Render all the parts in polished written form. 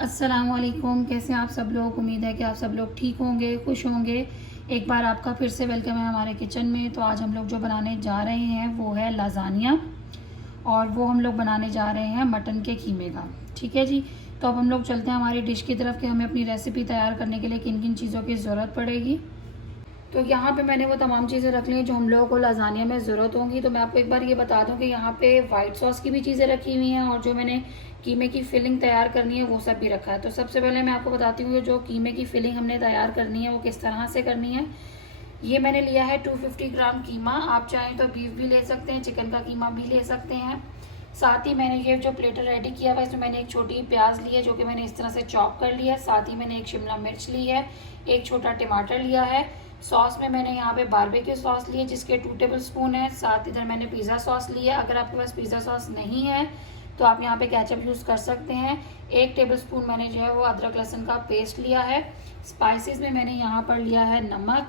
अस्सलामुअलैकुम। कैसे हैं आप सब लोग। उम्मीद है कि आप सब लोग ठीक होंगे, खुश होंगे। एक बार आपका फिर से वेलकम है हमारे किचन में। तो आज हम लोग जो बनाने जा रहे हैं वो है लाज़ानिया, और वो हम लोग बनाने जा रहे हैं मटन के कीमे का। ठीक है जी। तो अब हम लोग चलते हैं हमारी डिश की तरफ कि हमें अपनी रेसिपी तैयार करने के लिए किन किन चीज़ों की ज़रूरत पड़ेगी। तो यहाँ पे मैंने वो तमाम चीज़ें रख ली हैं जो हम लोगों को लाज़ानिया में ज़रूरत होंगी। तो मैं आपको एक बार ये बता दूँ कि यहाँ पे वाइट सॉस की भी चीज़ें रखी हुई हैं, और जो मैंने कीमे की फिलिंग तैयार करनी है वो सब भी रखा है। तो सबसे पहले मैं आपको बताती हूँ जो कीमे की फिलिंग हमने तैयार करनी है वो किस तरह से करनी है। ये मैंने लिया है 250 ग्राम कीमा। आप चाहें तो बीफ भी ले सकते हैं, चिकन का कीमा भी ले सकते हैं। साथ ही मैंने ये जो प्लेटर रेडी किया हुआ है इसमें मैंने एक छोटी प्याज ली है जो कि मैंने इस तरह से चॉप कर लिया है। साथ ही मैंने एक शिमला मिर्च ली है, एक छोटा टमाटर लिया है। सॉस में मैंने यहाँ पे बारबेक्यू सॉस ली है जिसके 2 टेबल स्पून है। साथ इधर मैंने पिज़्ज़ा सॉस लिया है। अगर आपके पास पिज़्ज़ा सॉस नहीं है तो आप यहाँ पे केचप यूज़ कर सकते हैं। 1 टेबल स्पून मैंने जो है वो अदरक लहसुन का पेस्ट लिया है। स्पाइसेस में मैंने यहाँ पर लिया है नमक,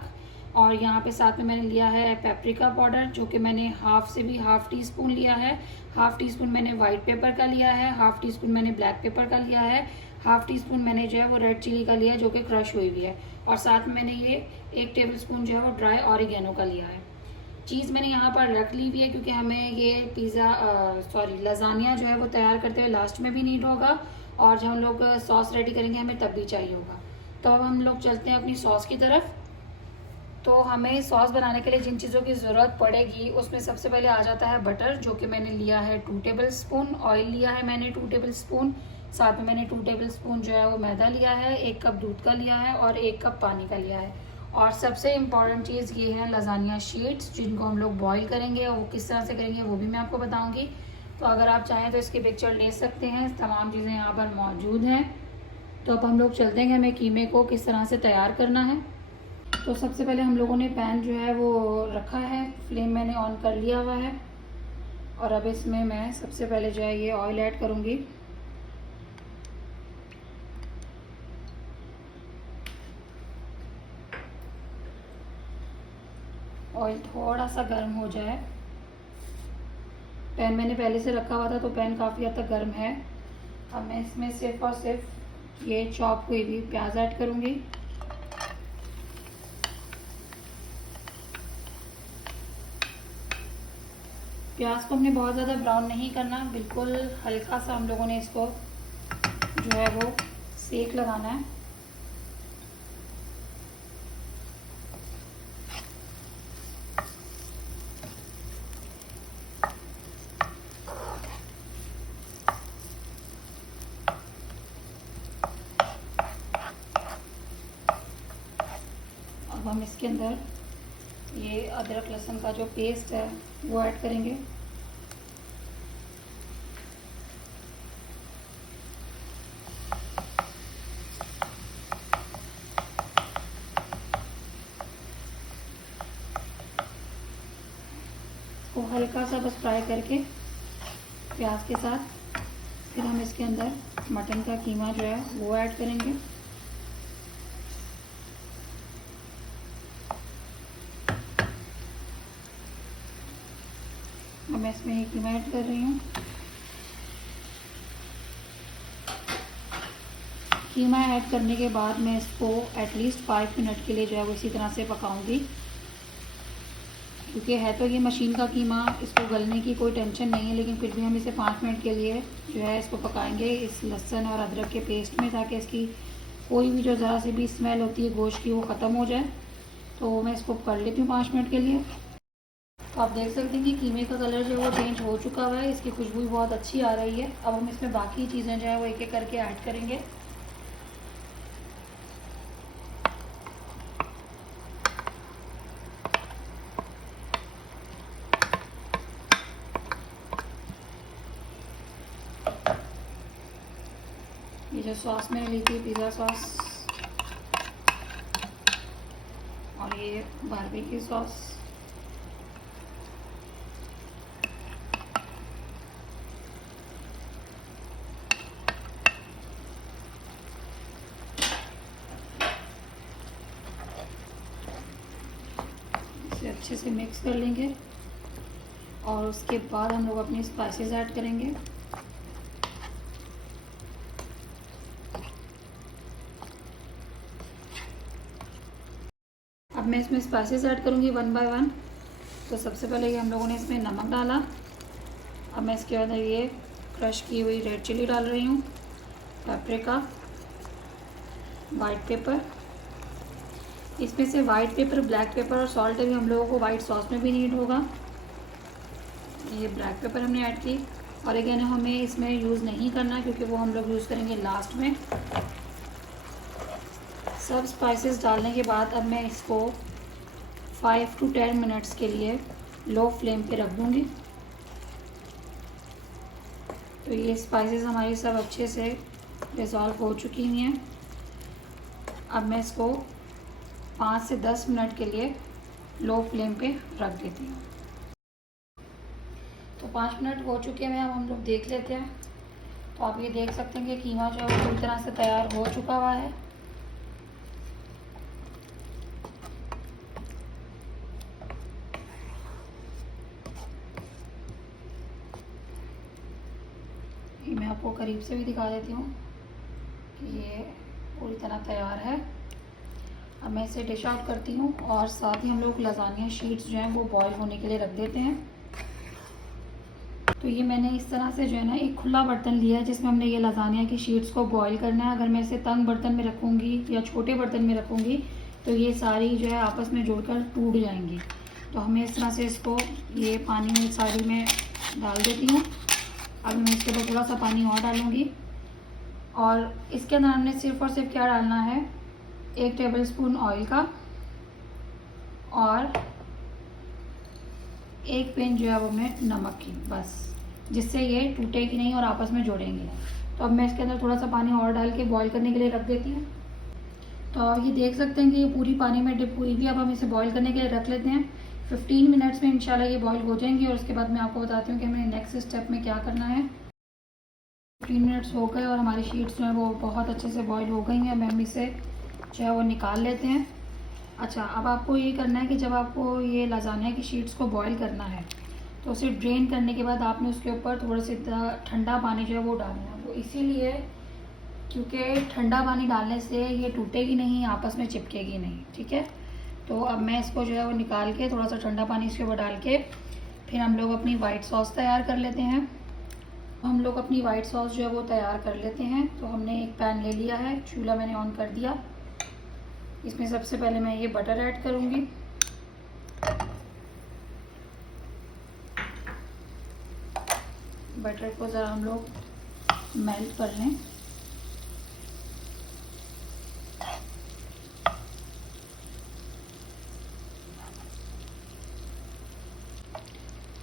और यहाँ पे साथ में मैंने लिया है पेपरिका पाउडर जो कि मैंने हाफ से भी हाफ टी स्पून लिया है। हाफ टी स्पून मैंने वाइट पेपर का लिया है, हाफ टी स्पून मैंने ब्लैक पेपर का लिया है, हाफ टी स्पून मैंने जो है वो रेड चिली का लिया है जो कि क्रश हुई हुई है, और साथ में मैंने ये 1 टेबल स्पून जो है वो ड्राई ऑरिगेनो का लिया है। चीज़ मैंने यहाँ पर रख ली हुई है क्योंकि हमें ये लाज़ानिया जो है वो तैयार करते हुए लास्ट में भी नीड होगा, और जब हम लोग सॉस रेडी करेंगे हमें तब भी चाहिए होगा। तो अब हम लोग चलते हैं अपनी सॉस की तरफ। तो हमें सॉस बनाने के लिए जिन चीज़ों की ज़रूरत पड़ेगी उसमें सबसे पहले आ जाता है बटर जो कि मैंने लिया है 2 टेबल स्पून। ऑयल लिया है मैंने 2 टेबल स्पून। साथ में मैंने 2 टेबल स्पून जो है वो मैदा लिया है, 1 कप दूध का लिया है, और 1 कप पानी का लिया है। और सबसे इम्पॉर्टेंट चीज़ ये है लाज़ानिया शीट्स जिनको हम लोग बॉईल करेंगे, और वो किस तरह से करेंगे वो भी मैं आपको बताऊँगी। तो अगर आप चाहें तो इसकी पिक्चर ले सकते हैं, तमाम चीज़ें यहाँ पर मौजूद हैं। तो अब हम लोग चलते हैं कि हमें कीमे को किस तरह से तैयार करना है। तो सबसे पहले हम लोगों ने पैन जो है वो रखा है, फ्लेम मैंने ऑन कर लिया हुआ है, और अब इसमें मैं सबसे पहले जो है ये ऑयल ऐड करूँगी। ऑयल थोड़ा सा गर्म हो जाए, पैन मैंने पहले से रखा हुआ था तो पैन काफ़ी हद तक गर्म है। अब मैं इसमें सिर्फ और सिर्फ ये चॉप हुई हुई प्याज ऐड करूँगी। प्याज को हमने बहुत ज़्यादा ब्राउन नहीं करना, बिल्कुल हल्का सा हम लोगों ने इसको जो है वो सेक लगाना है। अब हम इसके अंदर ये अदरक लहसुन का जो पेस्ट है वो ऐड करेंगे। को हल्का सा बस फ्राई करके प्याज के साथ फिर हम इसके अंदर मटन का कीमा जो है वो ऐड करेंगे। अब मैं इसमें ये कीमा ऐड कर रही हूँ। कीमा ऐड करने के बाद मैं इसको एटलीस्ट 5 मिनट के लिए जो है वो इसी तरह से पकाऊंगी, क्योंकि है तो ये मशीन का कीमा, इसको गलने की कोई टेंशन नहीं है, लेकिन फिर भी हम इसे 5 मिनट के लिए जो है इसको पकाएंगे इस लहसुन और अदरक के पेस्ट में, ताकि इसकी कोई भी जो ज़रा सी भी स्मेल होती है गोश्त की वो ख़त्म हो जाए। तो मैं इसको कर लेती हूँ 5 मिनट के लिए। तो आप देख सकते हैं कि कीमे का कलर जो है वो चेंज हो चुका हुआ है, इसकी खुशबू बहुत अच्छी आ रही है। अब हम इसमें बाकी चीज़ें जो है वो एक एक करके ऐड करेंगे। ये जो सॉस मैंने ली थी पिज़्ज़ा सॉस, और ये बारबेक्यू सॉस, इसे अच्छे से मिक्स कर लेंगे, और उसके बाद हम लोग अपनी स्पाइसेस ऐड करेंगे। अब मैं इसमें स्पाइसेस ऐड करूँगी 1 बाय 1। तो सबसे पहले ये हम लोगों ने इसमें नमक डाला। अब मैं इसके अंदर ये क्रश की हुई रेड चिली डाल रही हूँ, पेपरिका, वाइट पेपर। इसमें से वाइट पेपर, ब्लैक पेपर और सॉल्ट भी हम लोगों को वाइट सॉस में भी नीड होगा। ये ब्लैक पेपर हमने ऐड की। ऑरिगेनो हमें इसमें यूज़ नहीं करना क्योंकि वो हम लोग यूज़ करेंगे लास्ट में। सब स्पाइसेस डालने के बाद अब मैं इसको 5 to 10 मिनट्स के लिए लो फ्लेम पे रख दूँगी। तो ये स्पाइसेस हमारी सब अच्छे से डिज़ोल्व हो चुकी हुई हैं। अब मैं इसको 5 से 10 मिनट के लिए लो फ्लेम पे रख देती हूँ। तो 5 मिनट हो चुके हैं, अब हम लोग देख लेते हैं। तो आप ये देख सकते हैं कि कीमा जो है वो पूरी तरह से तैयार हो चुका हुआ है। ये मैं आपको करीब से भी दिखा देती हूँ कि ये पूरी तरह तैयार है। अब मैं इसे डिश आउट करती हूँ और साथ ही हम लोग लजानिया शीट्स जो हैं वो बॉईल होने के लिए रख देते हैं। तो ये मैंने इस तरह से जो है ना एक खुला बर्तन लिया है जिसमें हमने ये लजानिया की शीट्स को बॉईल करना है। अगर मैं इसे तंग बर्तन में रखूँगी या छोटे बर्तन में रखूँगी तो ये सारी जो है आपस में जुड़कर टूट जाएंगी। तो हमें इस तरह से इसको ये पानी में सारी में डाल देती हूँ। अब मैं इसके ऊपर थोड़ा सा पानी और डालूँगी और इसके अंदर हमने सिर्फ और सिर्फ क्या डालना है, 1 टेबलस्पून ऑयल का और 1 पिंच जो है वो हमने नमक की, बस, जिससे ये टूटेगी नहीं और आपस में जोड़ेंगे। तो अब मैं इसके अंदर थोड़ा सा पानी और डाल के बॉईल करने के लिए रख देती हूँ। तो आप ये देख सकते हैं कि ये पूरी पानी में डिप हुई भी। अब हम इसे बॉईल करने के लिए रख लेते हैं। 15 मिनट्स में इंशाल्लाह ये बॉईल हो जाएंगी और उसके बाद मैं आपको बताती हूँ कि हमें नेक्स्ट स्टेप में क्या करना है। 15 मिनट्स हो गए और हमारी शीट्स जो है वो बहुत अच्छे से बॉईल हो गई हैं। हम इसे जो है वो निकाल लेते हैं। अच्छा, अब आपको ये करना है कि जब आपको ये लजानिया की शीट्स को बॉईल करना है तो उसे ड्रेन करने के बाद आपने उसके ऊपर थोड़ा सा ठंडा पानी जो है वो डालना है। वो इसीलिए क्योंकि ठंडा पानी डालने से ये टूटेगी नहीं, आपस में चिपकेगी नहीं, ठीक है। तो अब मैं इसको जो है वो निकाल के थोड़ा सा ठंडा पानी इसके ऊपर डाल के फिर हम लोग अपनी वाइट सॉस तैयार कर लेते हैं। हम लोग अपनी वाइट सॉस जो है वो तैयार कर लेते हैं। तो हमने एक पैन ले लिया है, चूल्हा मैंने ऑन कर दिया। इसमें सबसे पहले मैं ये बटर ऐड करूँगी। बटर को ज़रा हम लोग मेल्ट कर लें।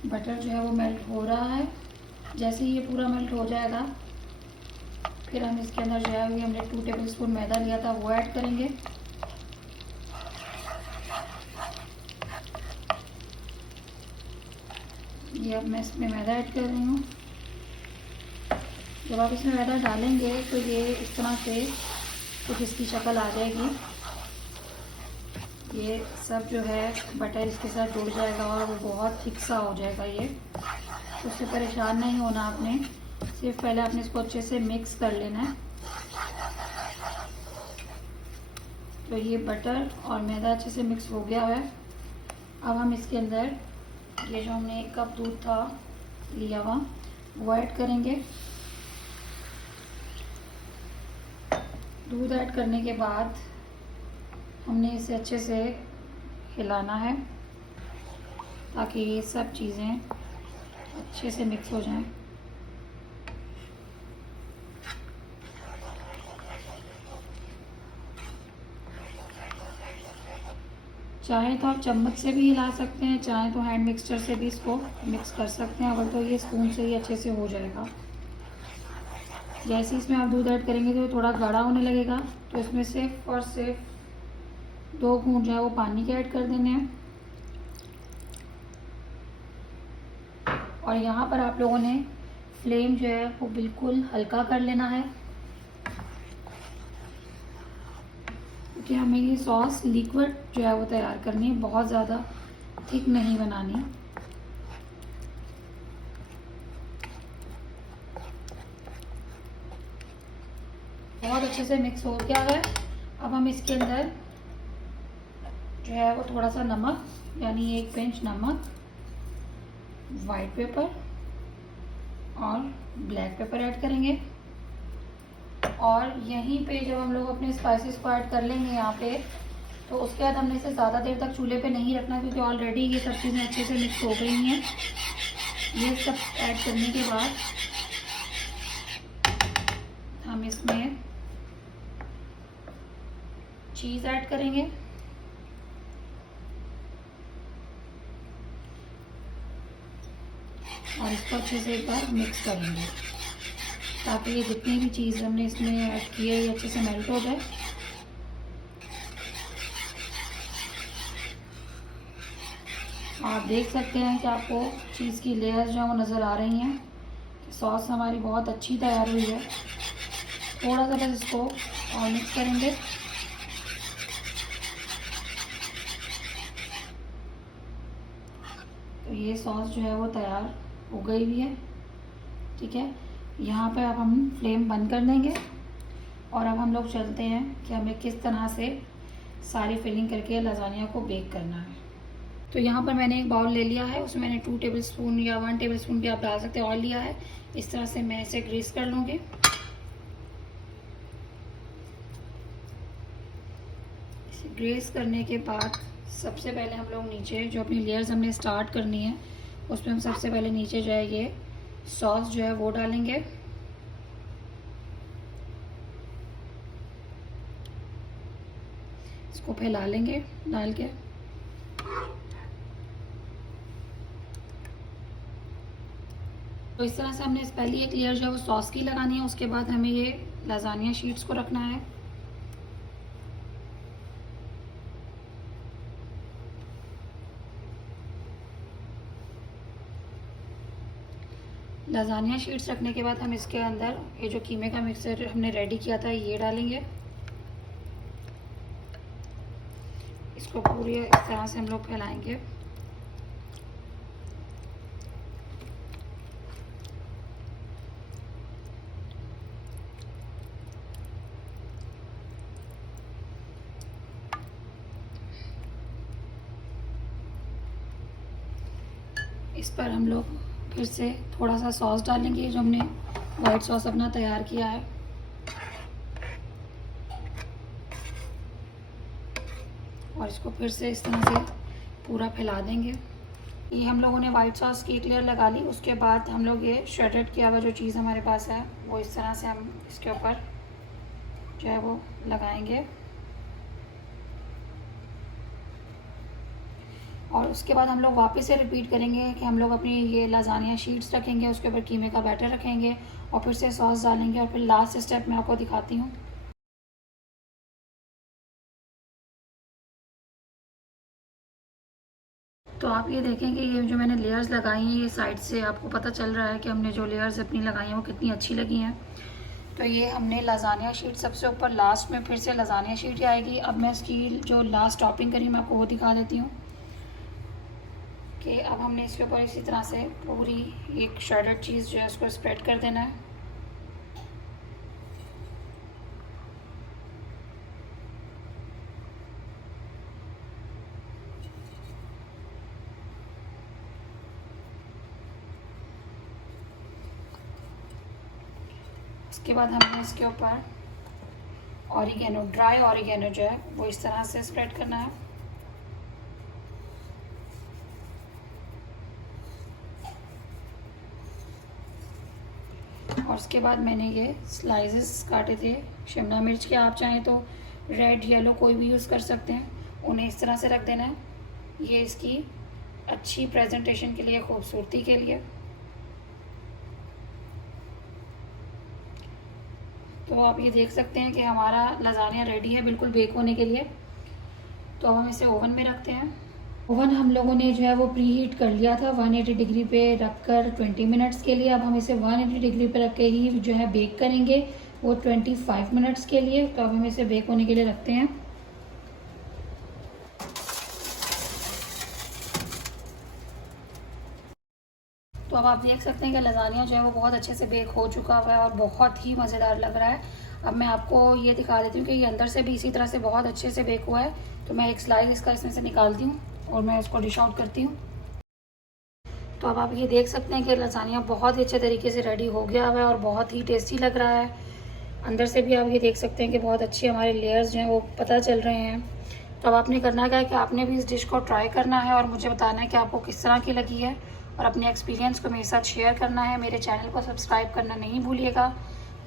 बटर जो है वो मेल्ट हो रहा है। जैसे ही ये पूरा मेल्ट हो जाएगा फिर हम इसके अंदर जो है हमने 2 टेबलस्पून मैदा लिया था वो ऐड करेंगे। ये अब मैं इसमें मैदा ऐड कर रही हूँ। जब आप इसमें मैदा डालेंगे तो ये इस तरह से कुछ इसकी शक्ल आ जाएगी। ये सब जो है बटर इसके साथ जुड़ जाएगा और वो बहुत थिक सा हो जाएगा। ये तो उससे परेशान नहीं होना आपने, सिर्फ पहले आपने इसको अच्छे से मिक्स कर लेना है। तो ये बटर और मैदा अच्छे से मिक्स हो गया है। अब हम इसके अंदर ये जो हमने 1 कप दूध था लिया हुआ वो ऐड करेंगे। दूध ऐड करने के बाद हमने इसे अच्छे से हिलाना है ताकि ये सब चीज़ें अच्छे से मिक्स हो जाएं। चाहे तो आप चम्मच से भी हिला सकते हैं, चाहे तो हैंड मिक्सचर से भी इसको मिक्स कर सकते हैं, अगर तो ये स्पून से ही अच्छे से हो जाएगा। जैसे इसमें आप दूध ऐड करेंगे तो थोड़ा गाढ़ा होने लगेगा, तो इसमें सिर्फ और सिर्फ 2 घूंट जो है वो पानी के ऐड कर देने हैं। और यहाँ पर आप लोगों ने फ्लेम जो है वो बिल्कुल हल्का कर लेना है क्योंकि हमें ये सॉस लिक्विड जो है वो तैयार करनी है, बहुत ज़्यादा थिक नहीं बनानी। बहुत अच्छे से मिक्स हो गया है। अब हम इसके अंदर जो है वो थोड़ा सा नमक, यानी 1 पिंच नमक, वाइट पेपर और ब्लैक पेपर ऐड करेंगे। और यहीं पे जब हम लोग अपने स्पाइसेस को ऐड कर लेंगे यहाँ पे, तो उसके बाद हमने इसे ज़्यादा देर तक चूल्हे पे नहीं रखना, क्योंकि ऑलरेडी ये सब चीज़ें अच्छे से मिक्स हो गई हैं। ये सब ऐड करने के बाद हम इसमें चीज़ ऐड करेंगे और इसको अच्छे से एक बार मिक्स करेंगे, ताकि ये जितनी भी चीज़ हमने इसमें ऐड की है ये अच्छे से मेल्ट हो जाए। आप देख सकते हैं कि आपको चीज़ की लेयर्स जो है वो नज़र आ रही हैं। सॉस हमारी बहुत अच्छी तैयार हुई है। थोड़ा सा बस इसको और मिक्स करेंगे। तो ये सॉस जो है वो तैयार हो गई भी है। ठीक है, यहाँ पे अब हम फ्लेम बंद कर देंगे और अब हम लोग चलते हैं कि हमें किस तरह से सारी फिलिंग करके लजानिया को बेक करना है। तो यहाँ पर मैंने एक बाउल ले लिया है, उसमें मैंने 2 टेबलस्पून या 1 टेबलस्पून भी आप डाल सकते हैं ऑयल लिया है। इस तरह से मैं इसे ग्रीस कर लूँगी। इसे ग्रीस करने के बाद सबसे पहले हम लोग नीचे जो अपनी लेयर्स हमने स्टार्ट करनी है, उसमें हम सबसे पहले नीचे जो है ये सॉस जो है वो डालेंगे। इसको फैला लेंगे डाल के। तो इस तरह से हमने पहली एक लेयर जो है वो सॉस की लगानी है। उसके बाद हमें ये लजानिया शीट्स को रखना है। लजानिया शीट्स रखने के बाद हम इसके अंदर ये जो कीमे का मिक्सर हमने रेडी किया था ये डालेंगे। इसको पूरी इस तरह से हम लोग फैलाएंगे। इस पर हम लोग फिर से थोड़ा सा सॉस डालेंगे, जो हमने वाइट सॉस अपना तैयार किया है। और इसको फिर से इस तरह से पूरा फैला देंगे। ये हम लोगों ने वाइट सॉस की एक लेयर लगा ली। उसके बाद हम लोग ये श्रेडेड किया हुआ जो चीज़ हमारे पास है वो इस तरह से हम इसके ऊपर जो है वो लगाएंगे। और उसके बाद हम लोग वापस से रिपीट करेंगे कि हम लोग अपनी ये लजानिया शीट्स रखेंगे, उसके ऊपर कीमे का बैटर रखेंगे और फिर से सॉस डालेंगे। और फिर लास्ट स्टेप मैं आपको दिखाती हूँ। तो आप ये देखें कि ये जो मैंने लेयर्स लगाई हैं ये साइड से आपको पता चल रहा है कि हमने जो लेयर्स अपनी लगाई हैं वो कितनी अच्छी लगी हैं। तो ये हमने लजानिया शीट सबसे ऊपर लास्ट में फिर से लजानिया शीट आएगी। अब मैं इसकी जो लास्ट टॉपिंग करी मैं आपको वो दिखा देती हूँ कि अब हमने इसके ऊपर इसी तरह से पूरी एक श्रेडेड चीज़ जो है उसको स्प्रेड कर देना है। उसके बाद हमें इसके ऊपर ऑरिगेनो, ड्राई ऑरिगेनो जो है वो इस तरह से स्प्रेड करना है। और उसके बाद मैंने ये स्लाइसेस काटे थे शिमला मिर्च के, आप चाहें तो रेड येलो कोई भी यूज़ कर सकते हैं, उन्हें इस तरह से रख देना है। ये इसकी अच्छी प्रेजेंटेशन के लिए, खूबसूरती के लिए। तो आप ये देख सकते हैं कि हमारा लजानिया रेडी है बिल्कुल बेक होने के लिए। तो अब हम इसे ओवन में रखते हैं। ओवन हम लोगों ने जो है वो प्री हीट कर लिया था 180 डिग्री पे रखकर 20 मिनट्स के लिए। अब हम इसे 180 डिग्री पे रख के ही जो है बेक करेंगे वो 25 मिनट्स के लिए। तो अब हम इसे बेक होने के लिए रखते हैं। तो अब आप देख सकते हैं कि लजानिया जो है वो बहुत अच्छे से बेक हो चुका हुआ है और बहुत ही मज़ेदार लग रहा है। अब मैं आपको ये दिखा देती हूँ कि ये अंदर से भी इसी तरह से बहुत अच्छे से बेक हुआ है। तो मैं एक स्लाइस इसका इसमें से निकालती हूँ और मैं उसको डिश आउट करती हूँ। तो अब आप ये देख सकते हैं कि लसानिया बहुत ही अच्छे तरीके से रेडी हो गया हुआ है और बहुत ही टेस्टी लग रहा है। अंदर से भी आप ये देख सकते हैं कि बहुत अच्छे हमारे लेयर्स जो हैं वो पता चल रहे हैं। तो अब आपने करना क्या है कि आपने भी इस डिश को ट्राई करना है और मुझे बताना है कि आपको किस तरह की लगी है, और अपने एक्सपीरियंस को मेरे साथ शेयर करना है। मेरे चैनल को सब्सक्राइब करना नहीं भूलिएगा,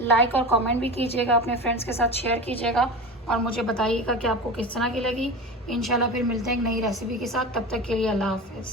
लाइक और कमेंट भी कीजिएगा, अपने फ्रेंड्स के साथ शेयर कीजिएगा और मुझे बताइएगा कि आपको किस तरह की लगी। इंशाल्लाह फिर मिलते हैं एक नई रेसिपी के साथ, तब तक के लिए अल्लाह हाफ़िज़।